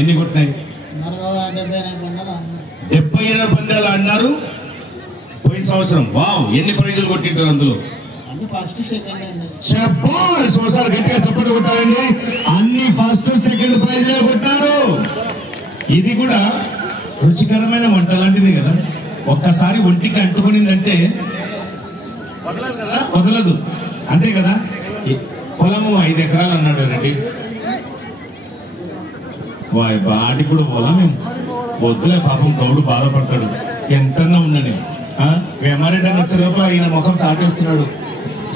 ఎన్ని కొట్టినాయి? 78 పందాలు అన్నారు పోయిన సంవత్సరం. వావ్, ఎన్ని ప్రైజులు కొట్టింటారు అందులో? First second. ఒకసారి గట్టిగా చప్పట్లు కొట్టారండి. అన్ని ఫస్ట్ సెకండ్ ప్రైజ్లే కొట్టారు. ఇది కూడా రుచికరమైన వంట లాంటిది కదా. ఒక్కసారి ఒంటికి అంటుకునిందంటే వదలదు కదా, వదలదు, అంతే కదా. పొలము 5 ఎకరాలు అన్నాడు రెడ్డి. వాటి కూడా పొలం వద్దులే, పాపం గౌడు బాధపడతాడు. ఎంతన్నా ఉండని వేమారెడ్డి అని వచ్చే లోపల ఈయన ముఖం తాటేస్తున్నాడు.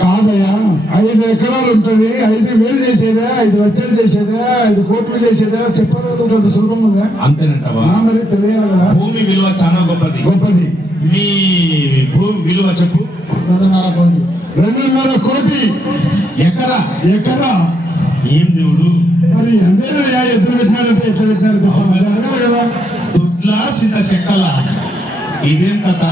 కాదయ్యా, 5 ఎకరాలు ఉంటుంది, 5,000 చేసేదా, 5 లక్షలు చేసేదా, 5 కోట్లు చేసేదా చెప్పలేదు. అంత సులభం ఉందా? అంతేనంటావా? మరి తెలియాలి కదా. భూమి విలువ చాలా గొప్పది. మీ భూమి విలువ చెప్పు. 2.5 కోటి. 2.5 కోటి ఎకరా? ఎకరా. ఏం దేవుడు మరి ఎంతైనా ఎద్దులు పెట్టినారంటే ఎట్లా పెట్టినారు చెప్పాలి కదా. దుడ్లా సింత చెక్కలా, ఇదేం కథ?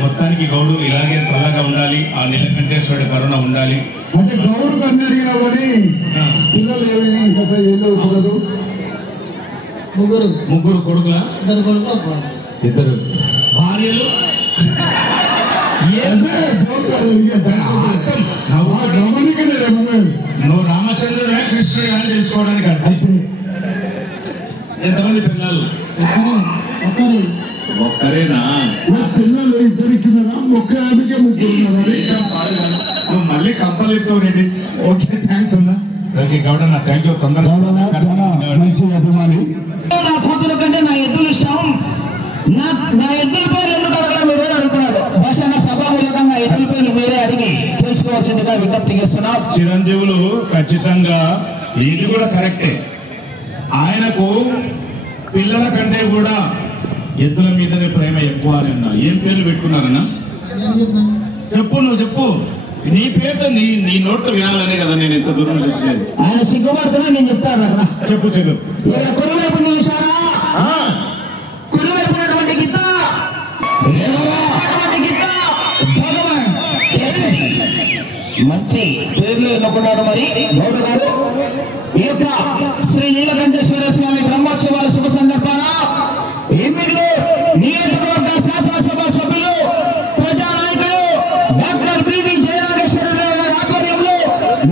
మొత్తానికి గౌడు ఇలాగే సరదాగా ఉండాలి. ఆ నీలకంఠేశ్వరుడి కరుణ ఉండాలి. అంటే గౌడు కన్ను అడిగినా కానీ పిల్లలు ఏమైనా కథ ఏం చదువుతున్నారు? ముగ్గురు కొడుకులా? 2 కొడుకులు, 2 భార్యలు. నువ్వు రామచంద్రుడే కృష్ణుడు అని తెలుసుకోవడానికి అర్థం. ఎంతమంది పిల్లలు? ఒక్కరేనా? పిల్లలు 2కి మొక్క ఆమెకే నువ్వు మళ్ళీ కంపలు ఎత్తావునండి. ఓకే, థ్యాంక్స్ అన్నా. ఓకే గౌడ, నా థ్యాంక్ యూ. తొందరగా మంచి అభిమాని. నా కూతురు కంటే నా ఎద్దులు ఇష్టం. నా ఎద్దుల పేరు ఎందుకు అడగలా మీరు అడుగుతున్నాడు. బహుశా సభామూలకంగా ఎద్దుల పేర్లు మీరే అడిగి తెలుసుకోవచ్చుగా విజ్ఞప్తి చేస్తున్నాం. చిరంజీవులు ఖచ్చితంగా ఇది కూడా కరెక్టే. ఆయనకు పిల్లల కంటే కూడా ఎద్దుల మీదనే ప్రేమ ఎక్కువ అని అన్నా. ఏం పేర్లు పెట్టుకున్నారన్నా? చెప్పు, నువ్వు చెప్పు. నీ పేరుతో నీ నోట్తో వినాలనే కదా నేను ఎంత దూరం చెప్పలేదు. ఆయన సిగ్గుపడుతున్నా, నేను చెప్తాను అక్కడ. చెప్పు చెప్పు. ఇక్కడ కుడివైపు చూసారా? కుడివైపునటువంటి గిత్త భగవాన్ మంచి పేర్లు ఎన్నుకున్నాడు. మరి గౌడు గారు ఈ యొక్క శ్రీ నీలకంఠేశ్వర స్వామి బ్రహ్మోత్సవాల శుభ సందర్భాన నియోజకవర్గ శాసనసభ సభ్యులు, ప్రజానాయకులు డాక్టర్ బివి జయనాగేశ్వరరావు గారి ఆధ్వర్యంలో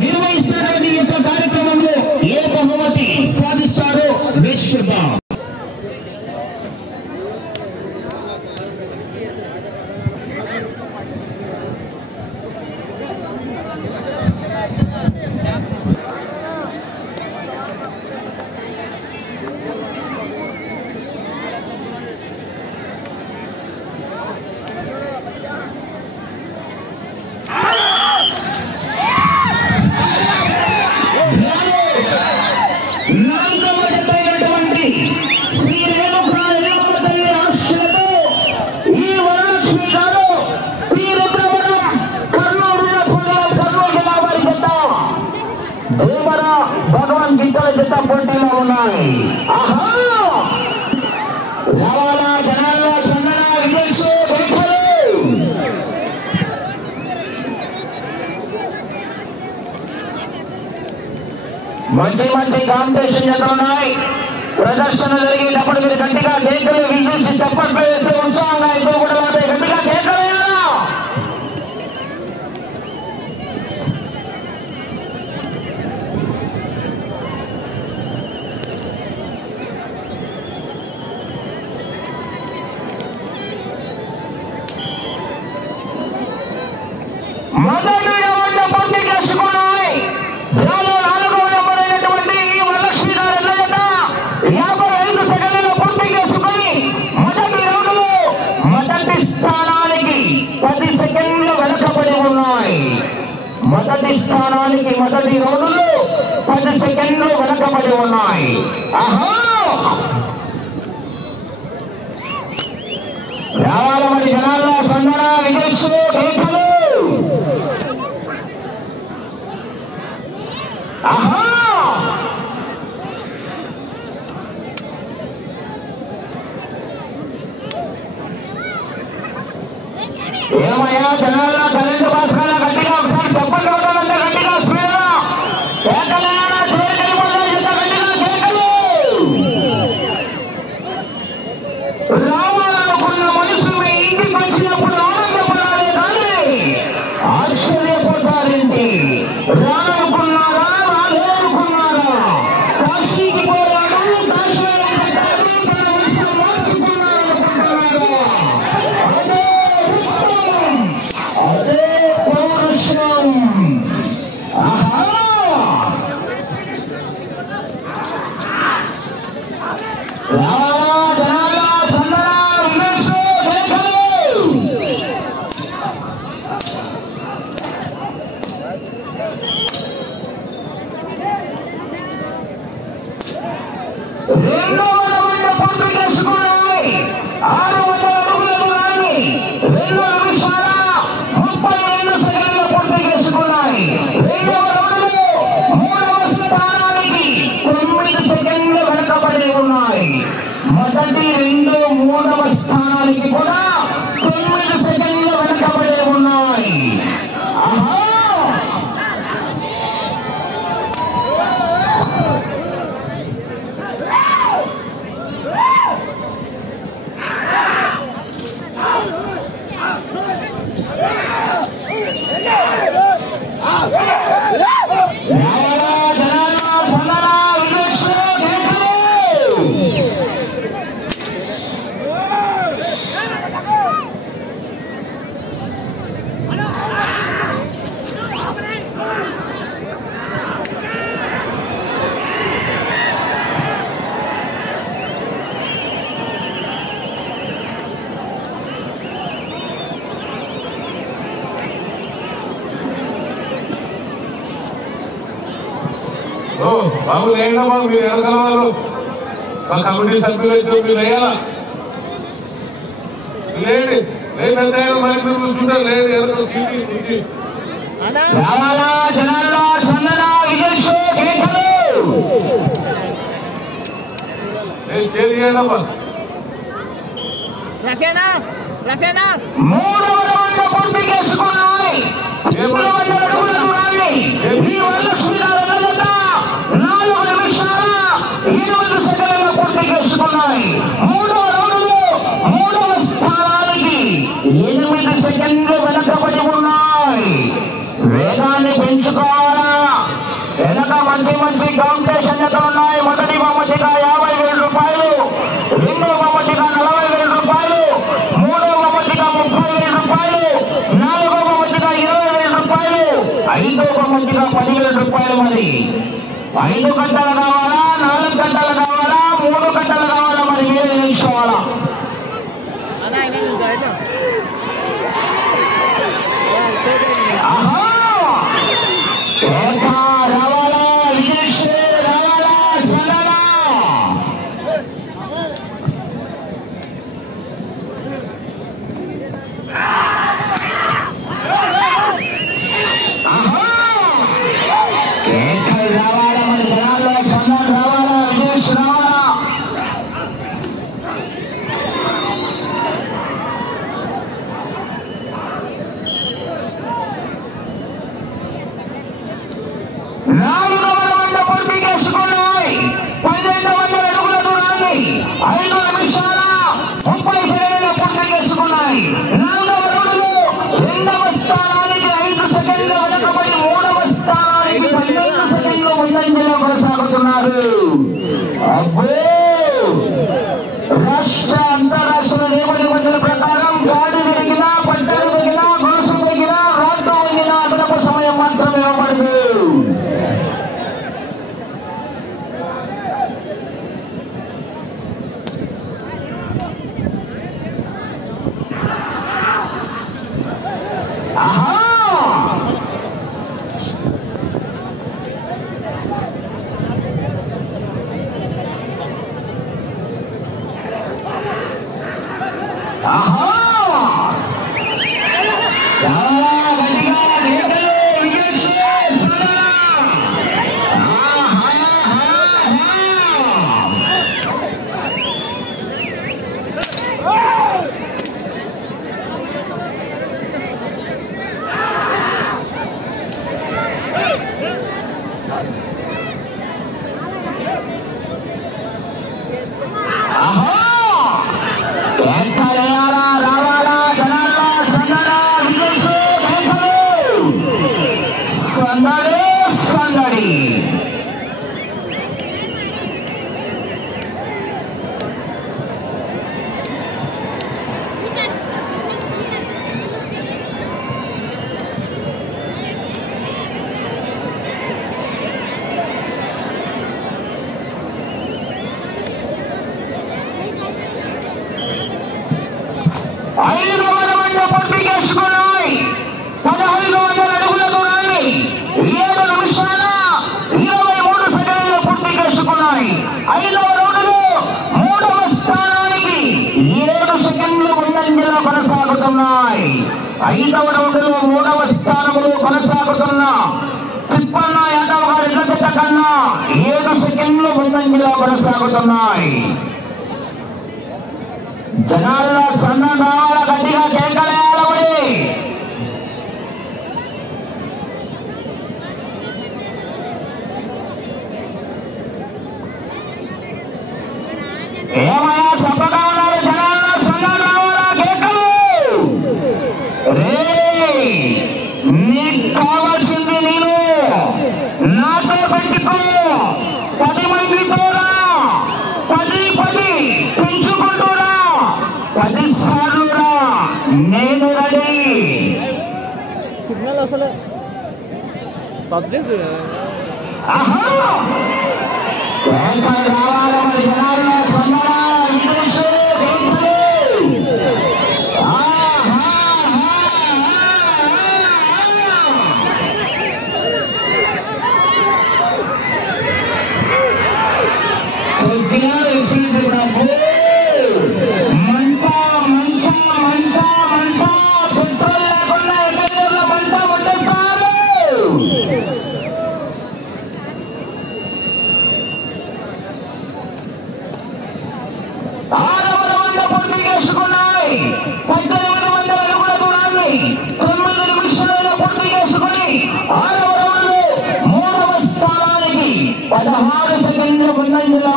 నిర్వహిస్తున్నటువంటి ఈ యొక్క కార్యక్రమంలో ఏ బహుమతి సాధిస్తారో వీక్షిద్దాం. భగవాన్ గీతల జత పోటీలో ఉన్నాయి. రవాణా జనాల్లో చందన విజయసు మంచి మంచి కాంపిటీషన్ జరుగుతున్నాయి. ప్రదర్శన జరిగేటప్పుడు మీరు గట్టిగా కేకలు విజేసి చప్పట్లు వేస్తూ ఉత్సాహంగా అయితే కూడా గట్టిగా కేకలేయాలా? మొదటి రౌండ్ పూర్తి చేసుకున్నాయి. 4వ నెంబర్ అయినటువంటి వరలక్ష్మి గారి జత 55 సెకండ్లలో పూర్తి చేసుకుని మొదటి రౌండ్లో మొదటి స్థానానికి 10 సెకండ్లు వెనకబడి ఉన్నాయి. మొదటి స్థానానికి మొదటి రౌండ్లో 10 సెకండ్లు వెనకబడి ఉన్నాయి. రావాల మరి జనాల్లో సందన విజయసులు కేకలు. ఏమయ్యా జనాల్లో కరెంటు బాస్కాల గట్టిగా ఒకసారి తప్పకుండా ఉండాలంటే గట్టిగా స్పీడ్గా కేకలు. రెండవ రౌండ్ పూర్తి చేసుకున్నాయి. 600 అడుగుల దూరాన్ని 2 నిమిషాల 32 సెకండ్ల పూర్తి చేసుకున్నాయి. రెండవ రౌండ్లో 3వ స్థానానికి 9 సెకండ్లు వెనకబడి ఉన్నాయి. మొదటి 2, 3వ స్థానానికి కూడా 9 సెకండ్లు వెనకబడి ఉన్నాయి. బాబు లేకుండా బాబు మీరు ఎదగల వాళ్ళు మా కమిటీ సభ్యులు అయితే మీరు వేయాలా లేండి లేదంటే మరి మీరు చూసుకుంటారు లేదు ఎదగల సీటీ చేయాలమ్మా మూడవ రౌండ్లో 3వ స్థానానికి 8 సెకండ్లు వెనకబడి ఉన్నాయి. వేగాన్ని పెంచుకోవాలా? వెనక మంచి కాంపిటీషన్ ఉన్నాయి. మొదటి బహుమతిగా 50,000 రూపాయలు, రెండవ బహుమతిగా 40,000 రూపాయలు, మూడవ బహుమతిగా 30,000 రూపాయలు, నాలుగవ బహుమతిగా 20,000 రూపాయలు, ఐదవ బహుమతిగా 10,000 రూపాయలు. మరి 5 గంటలు కావాలా, 4 గంటలు కావాలా, 3 గంటలు కావాలా? మరి మీరే నేర్చుకోవాలా? రావాలా విజేష్, రావాలా సనలా? రావాలా మన జనాల్లో సన్న రావాలా విజేష్ రావాలా? నాలుగవ రౌండ్ పూర్తి చేసుకున్నాయి. 1200 అడుగుల దూరాన్ని 5 నిమిషాల 30 సెకండ్లు పూర్తి చేసుకున్నాయి. 4వ రౌండ్లో 2వ స్థానానికి 5 సెకండ్లు వెనకబడి 3వ స్థానానికి 12 సెకండ్లు ముందంజలో కొనసాగుతున్నారు. అబ్బో! రాష్ట్ర అంతరాష్ట్ర నిబంధనల ప్రకారం గాడి పెరిగినా, పట్టాలు పెరిగినా, గొలుసు పెరిగినా, రాడ్డు పెరిగినా అదనపు సమయం మాత్రమే ఇవ్వబడదు. ఐదవ రౌండ్ చేసుకున్నాయి. 5వ రౌండ్లో 3వ స్థానంలో కొనసాగుతున్న తిప్పన్న యాదవ్ గారి జత కన్నా 7 సెకండ్లు ముందంజలో కొనసాగుతున్నాయి. జనాల్లో స్పందన రావాల, గట్టిగా కేకలేయాలి. ఏమయ్యా సభగా ఉన్నారు, జనాల్లో స్పందన రావాలా, కేకలు. నీకు కావాల్సింది నేను నాతో పెట్టుకో, 10 మందితో రా, 10 పెంచుకుంటూరా, 10 సార్లు రా, నేను రెడీ. సిగ్నల్ అసలు పబ్లిక్ రావాలి మరి జనాల్లో స్పందన.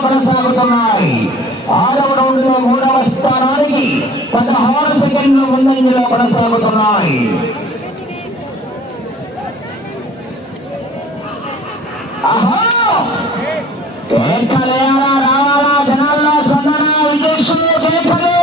కొనసాగుతున్నాయి. 6వ రౌండ్లో 3వ స్థానానికి 16 సెకండ్లు ముందంజలో కొనసాగుతున్నాయి. కేకలేయాలా, రావాలా, జనాల్లో స్పందన, విదేశంలో కేకలు.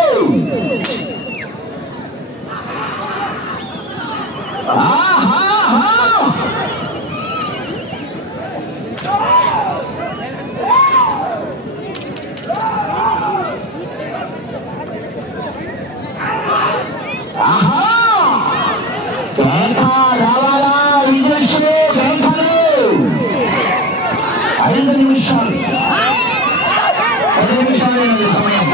రావాలా, విదేశంలో కేకలు. 5 నిమిషాలు సమయం.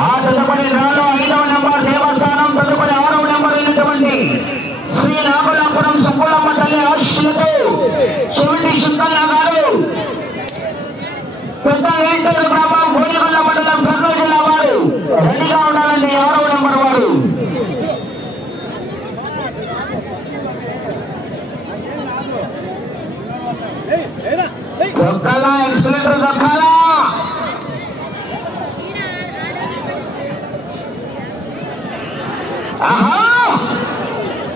ఆ తదుపరి రాలో 5వ నెంబర్ దేవస్థానం, తదుపరి 6వ నెంబర్ అయినటువంటి శ్రీ నాగలాపురం సుబ్బులమ్మ తల్లి ఆశీస్సులతో చెవిటి సుందన్న గారు, పెద్ద వేంకట గ్రామం, గోలిగొండ మండలం, కర్నూలు జిల్లా వారు రెడీగా ఉండాలండి. 6వ నెంబర్ వారు దొక్కాలా, ఎక్సలెంటర్ దొక్కాలా.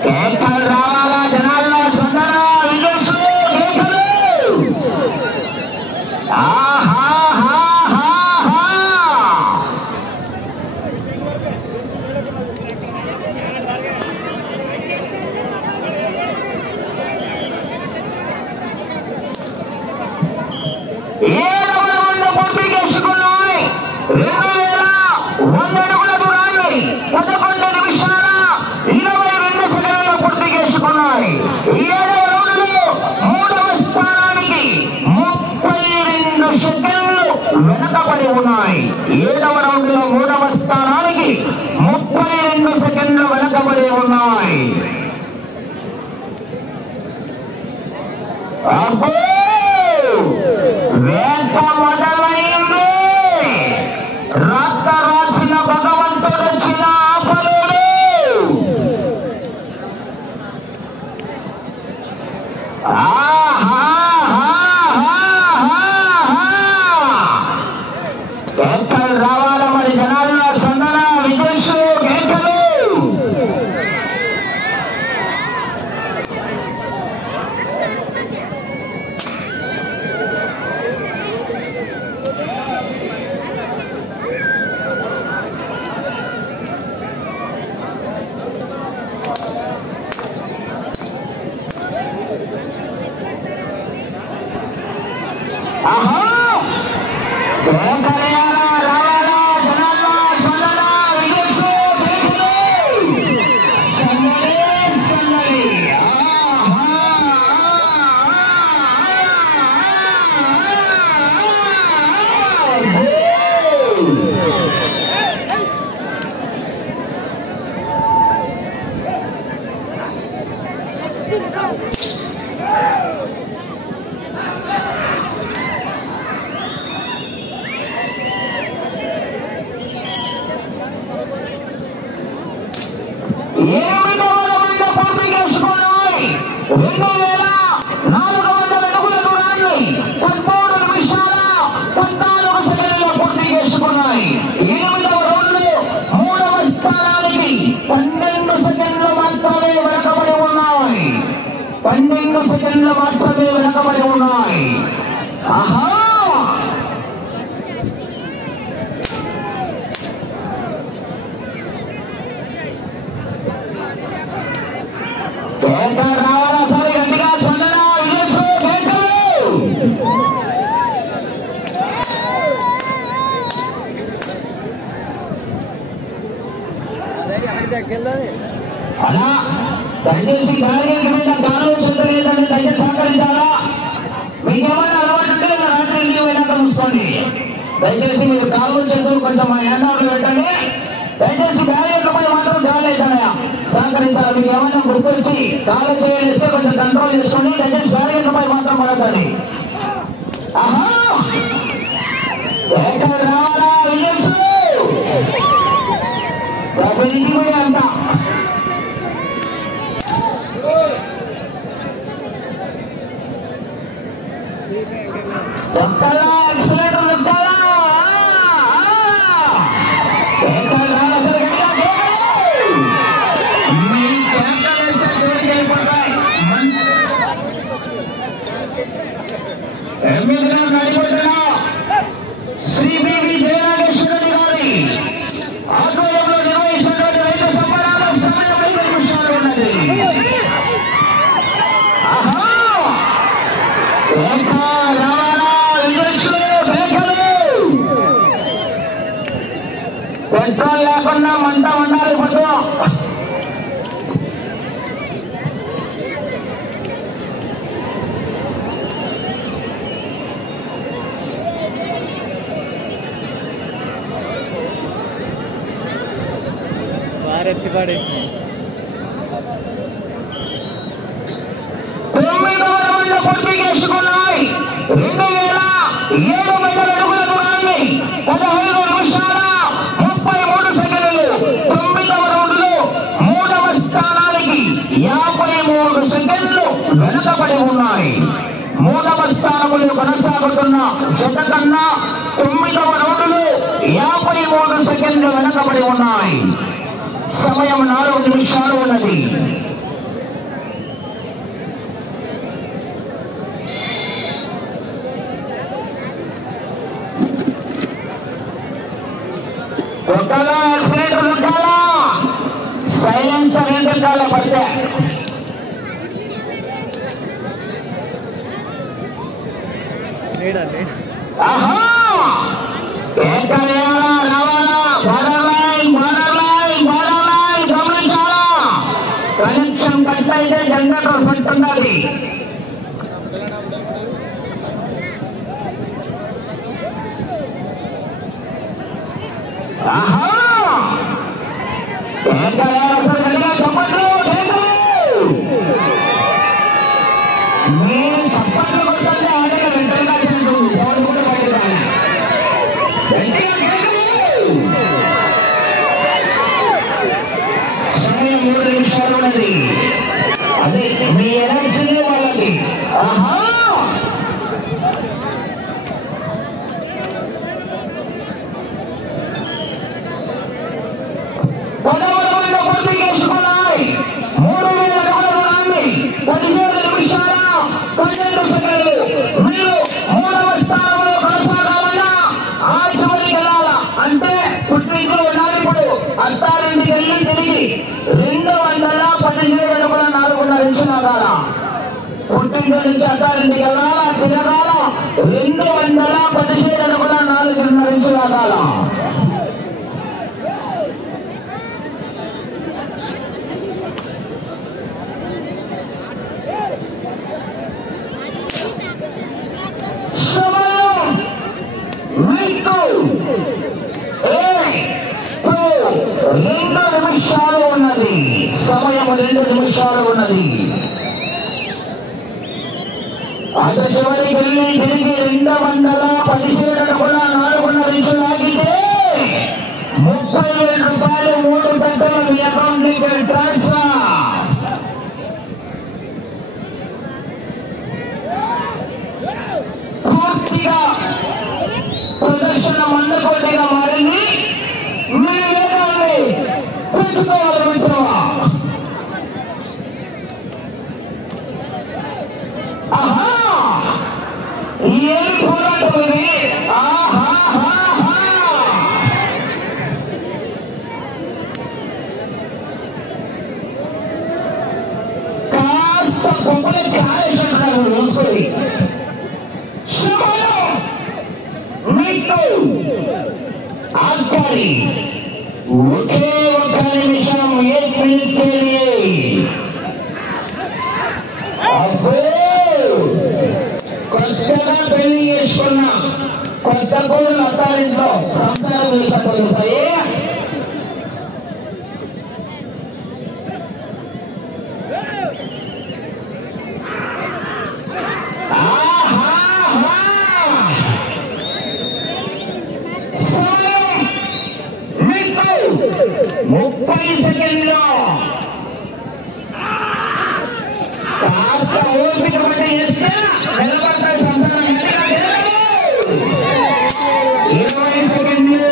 కేకలు రావాలా, జనాల్లో స్పందన, విదేశంలో కేకలు. పూర్తి చేసుకున్నాయి. 2100 అడుగుల దూరాన్ని 11 నిమిషాల 22 సెకండ్లు పూర్తి చేసుకున్నాయి. 7వ రౌండ్లో 3వ స్థానానికి 32 సెకండ్లు వెనకబడి ఉన్నాయి. 7వ రౌండ్లో 3వ స్థానానికి 32 సెకండ్లు వెనకబడి ఉన్నాయి. వేట మొదలైంది. రాత రాసిన భగవంతుడు వచ్చిన ఆపలేడు. కేకలు రావాల మరి జనాల్లో స్పందన, విదేశంలో కేకలు. మాత్రమే వెనకబడి ఉన్నాయి. ఆహా రావాలా సరే గట్టిగా చందనా అలా దయచేసి గాలికి మీద గాలి లేదని దయచేసి సహకరించాలా. మీకేమైనా అలవాటు ఉంటే రాత్రి ఇంటికి వెళ్ళాక చూసుకోండి. దయచేసి మీరు కాలు చేతులు కొంచెం మా ఎండాలు పెట్టండి. దయచేసి గాలిపై మాత్రం గాలి అవుతాయా సహకరించాలి. మీకు ఏమైనా గుర్తొచ్చి కాలు చేస్తే కొంచెం కంట్రోల్ చేసుకోండి. దయచేసి గాలిపై మాత్రం పడకండి. ఆహా రావాలా ఇంటికి అంట పెట్రోల్ లేకుండా మంట ఉండాలి. పట్టు వారెత్తి పడేసి 9వ రౌండ్ పూర్తి చేసుకున్నాయి. 2007 మీటర్ల అడుగుల దూరాన్ని 15 నిమిషాల 33 సెకండ్లు. 9వ రౌండ్లో 3వ స్థానానికి 53 సెకండ్లు వెనుకబడి ఉన్నాయి. 3వ స్థానంలో కొనసాగుతున్న జత కన్నా 9వ రౌండ్లో 53 సెకండ్లు వెనుకబడి ఉన్నాయి. సమయం 4 నిమిషాలు ఉన్నది. కొట్టాలా యాక్సిడెంట్ కొట్టాలా సైలెన్సర్ ఏంటంటాల పడితే ఆహా రావాలా గమనించాలా. కనెక్షన్ కట్ అయితే జనరేటర్ ఫస్ట్ ఉండాలి. ఆహా చప్పట్లు నేను చప్పట్లు కొట్టాలి. ఆటగా వెంటనే సమయం 3 నిమిషాలు ఉన్నది. అదే మీ ఎలక్షన్ వాళ్ళకి. ఆహా పూర్తి చేసుకున్నాయి. 3000 అడుగుల దూరాన్ని 17 నిమిషాల 12 సెకండ్లు. మీరు 3వ స్థానంలో కొనసాగాలన్నా ఆ చివరికి వెళ్ళాలా అంటే పుట్టింట్లో ఉండాలి. ఇప్పుడు అత్తారింటికి వెళ్ళి తిరిగి 217 అడుగుల 4.5 ఇంచులు ఆగాల. పుట్టింట్లో నుంచి అత్తారింటికి వెళ్ళాలా తిరగాల 217 అడుగుల 4 ధన్యవాదాలు. సమయం మీకు 2 నిమిషాలు ఉన్నది. సమయం 2 నిమిషాలు ఉన్నది. అటు చివరికి వెళ్ళి తిరిగి 217 కూడా 4.5 ఇంచులు లాగితే 30,000 రూపాయలు 3 గంటలు మీ అకౌంట్కి ట్రాన్స్ఫర్. పూర్తిగా ప్రదర్శన మండకోటిగా మారింది. మీ వేగాన్ని పెంచుకోవాలి మిత్రమా. ఆహా ఏం పోరాటం ఇది. కాస్త పొంపలే కాలేసుకుంటున్నారు రోజుకొని. సమయం మీకు ఆఖరి ఒకే 1 నిమిషం 1 మినిట్ के लिए. అబ్బో కొత్తగా పెళ్లి చేసుకున్న కొత్త కోళ్ళు అత్తారింట్లో సంసారం చేసినప్పుడు సరే సమయం మీకు 30 సెకండ్లు. కాస్త ఓపిక పట్టి చేస్తే నిలబడతాయి సంతానం. 20 సెకండ్లు.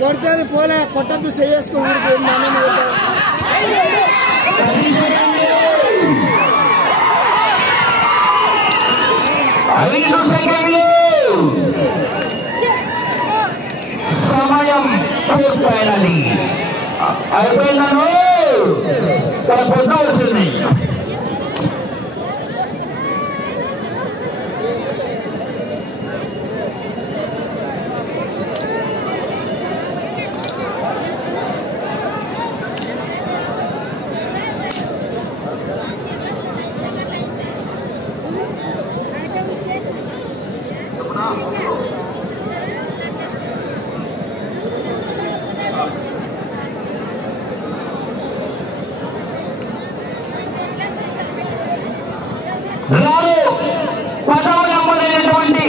కొడితే పోలే కొట్టద్దు చేసుకో. 10 సెకండ్లు. 5 సెకండ్లు. సమయం పూర్తయినది. అయిపోయిందను తన పొద్దు వచ్చింది. రాను 10వ నంబరైనటువంటి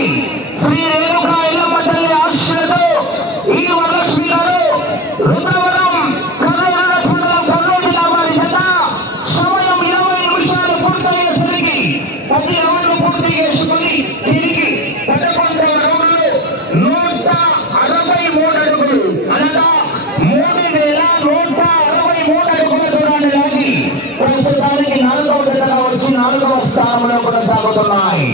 శ్రీ రేణుకా ఎల్లమ్మ తల్లి ఆశీస్సులతో ఈ వరలక్ష్మి గారు రుద్రవరం కర్నూలు జిల్లా వారి జత. సమయం 20 నిమిషాలు పూర్తయ్యేసరికి 10 రౌండ్లు పూర్తి చేసుకుని తిరిగి 11వ రౌండ్లు 163 అడుగులు అనగా 3163 అడుగుల దూరాన్ని లాగి ప్రస్తుతానికి 4వ జతగా వచ్చి 4వ స్థానంలో కొనసాగుతున్నాయి.